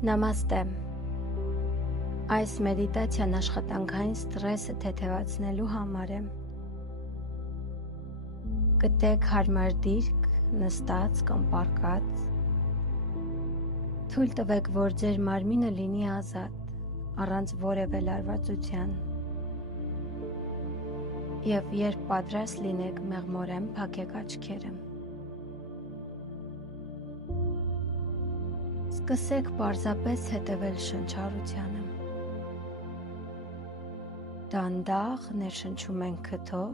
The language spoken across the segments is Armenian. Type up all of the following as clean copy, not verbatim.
Նամաստե։ Այս մեդիտացիան աշխատանքային ստրեսը թեթևացնելու համար է։ Գտեք հարմար դիրք, նստած կամ պառկած։ Թույլ տվեք, որ ձեր մարմինը լինի ազատ, առանց որևէ լարվածության։ Եվ երբ պատրաստ լինեք, մեղմորեն փակեք աչքերը։ Սկսեք պարզապես հետևել շնչառությանը։ Դանդաղ ներշնչում ենք քթով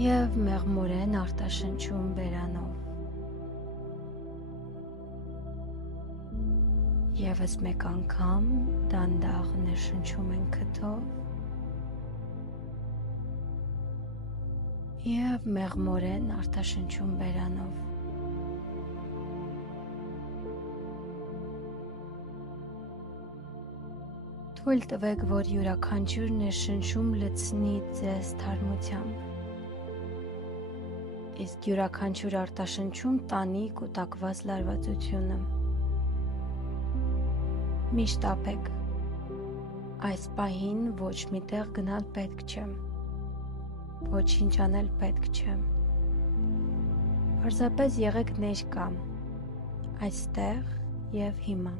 և մեղմորեն արտաշնչում բերանով։ Եվս մեկ անգամ դանդաղ ներշնչում ենք քթով և մեղմորեն արտաշնչում բերանով։ Թույլ տվեք, որ յուրաքանչյուր ներշնչում լցնի ձեզ թարմությամբ, իսկ յուրաքանչյուր արտաշնչում տանի կուտակված լարվածությունը։ Միշտ ապեք, այս պահին ոչ մի տեղ գնալ պետք չէ, ոչինչ անել պետք չէ։ Պարզապես եղեք ներկա, այստեղ և հիմա։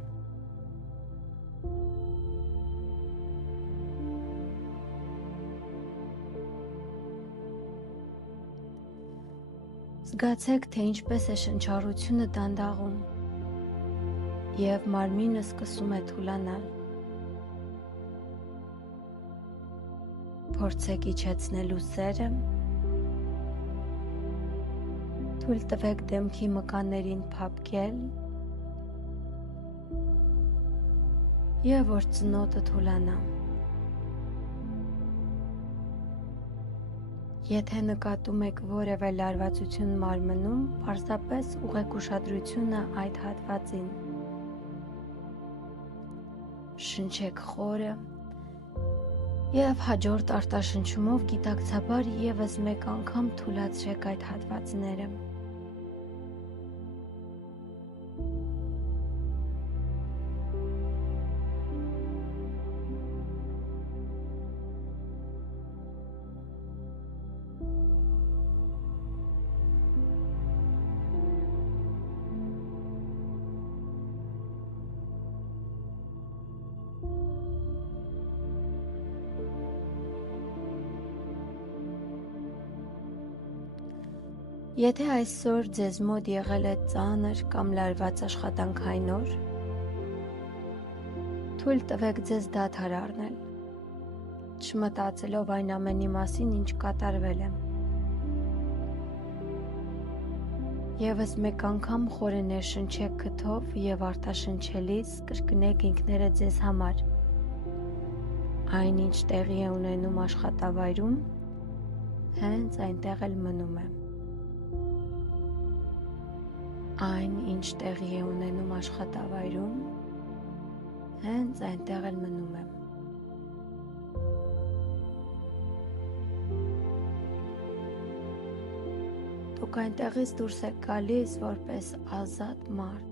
Զգացեք, թե ինչպես է շնչառությունը դանդաղում և մարմինը սկսում է թուլանալ։ Փորձեք իջեցնել ուսերը, թույլ տվեք դեմքի մկաններին փափկել և որ ծնոտը թուլանա։ Եթե նկատում եք որևէ լարվածություն մարմնում, պարզապես ուղղեք ուշադրությունը այդ հատվածին։ Շնչեք խորը և հաջորդ արտաշնչումով գիտակցաբար ևս մեկ անգամ թուլացրեք այդ հատվածները։ Եթե այսօր ձեզ մոտ եղել է ծանր կամ լարված աշխատանքային օր, թույլ տվեք ձեզ դադար առնել, չմտածելով այն ամենի մասին, ինչ կատարվել է։ Եվս մեկ անգամ խորը ներշնչեք քթով և արտաշնչելիս կրկնեք ինքներդ ձեզ համար. այն, ինչ տեղի է ունենում աշխատավայրում, հենց այնտեղ էլ մնում է։ Այն, ինչ տեղի է ունենում աշխատավայրում, հենց այնտեղ էլ մնում է։ Դուք այնտեղից դուրս եք գալիս որպես ազատ մարդ։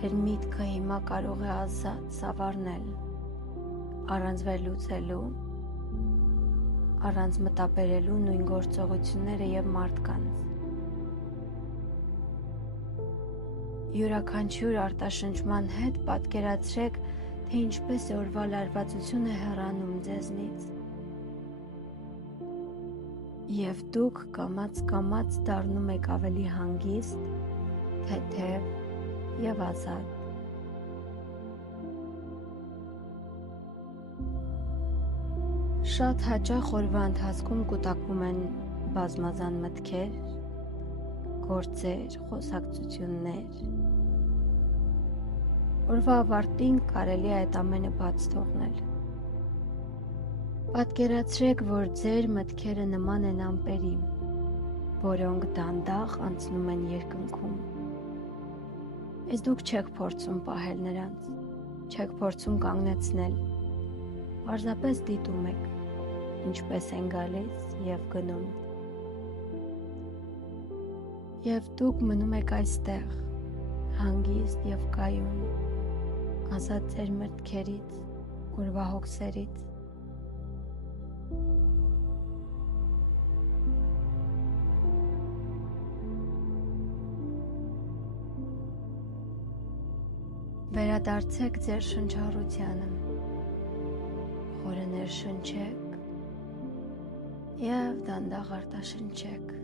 Ձեր միտքը հիմա կարող է ազատ սավառնել, առանց վերլուծելու, առանց մտաբերելու նույն գործողությունները և մարդկանց։ Յուրաքանչյուր արտաշնչման հետ պատկերացրեք, թե ինչպես է օրվա լարվածությունը հեռանում ձեզնից։ Եվ դուք կամաց-կամաց դառնում եք ավելի հանգիստ, թեթև և ազատ։ Շատ հաճախ օրվա ընթացքում կուտակվում են բազմազան մտքեր, գործեր, խոսակցություններ։ Օրվա ավարտին կարելի է այդ ամենը բաց թողնել։ Պատկերացրեք, որ ձեր մտքերը նման են ամպերի, որոնք դանդաղ անցնում են երկնքում։ Իսկ դուք չեք փորձում պահել նրանց, չեք փորձում կանգնեցնել, պարզապես դիտում եք, ինչպես են գալիս և գնում։ Եվ դուք մնում եք այստեղ, հանգիստ և կայուն, ազատ ձեր մտքերից, օրվա հոգսերից։ Վերադարձեք ձեր շնչառությանը, խորը ներշնչեք և դանդաղ արտաշնչեք։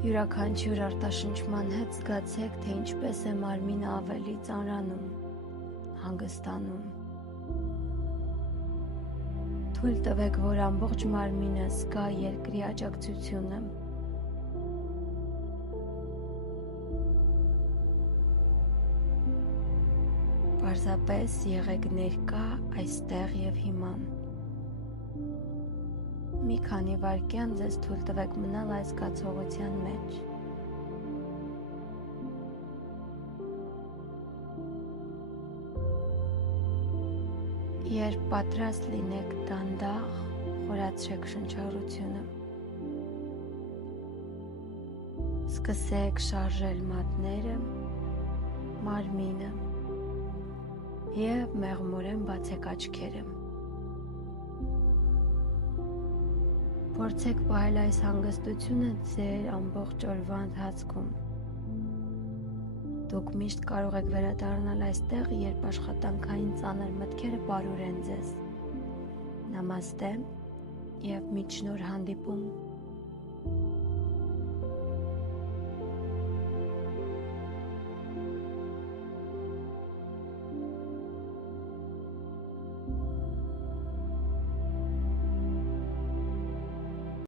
Յուրաքանչյուր արտաշնչման հետ զգացեք, թե ինչպես է մարմինը ավելի ծանրանում, հանգստանում։ Թույլ տվեք, որ ամբողջ մարմինը զգա երկրի աջակցությունը։ Պարզապես եղեք ներկա այստեղ և հիմա։ Մի քանի վայրկյան ձեզ թույլ տվեք մնալ այս զգացողության մեջ։ Երբ պատրաստ լինեք, դանդաղ խորացրեք շնչառությունը։ Սկսեք շարժել մատները, մարմինը և մեղմորեն բացեք աչքերը։ Փորձեք պահել այս հանգստությունը ձեր ամբողջ օրվա ընթացքում։ Դուք միշտ կարող եք վերադառնալ այստեղ, երբ աշխատանքային ծանր մտքերը պարուրեն ձեզ։ Նամաստե և մինչ նոր հանդիպում։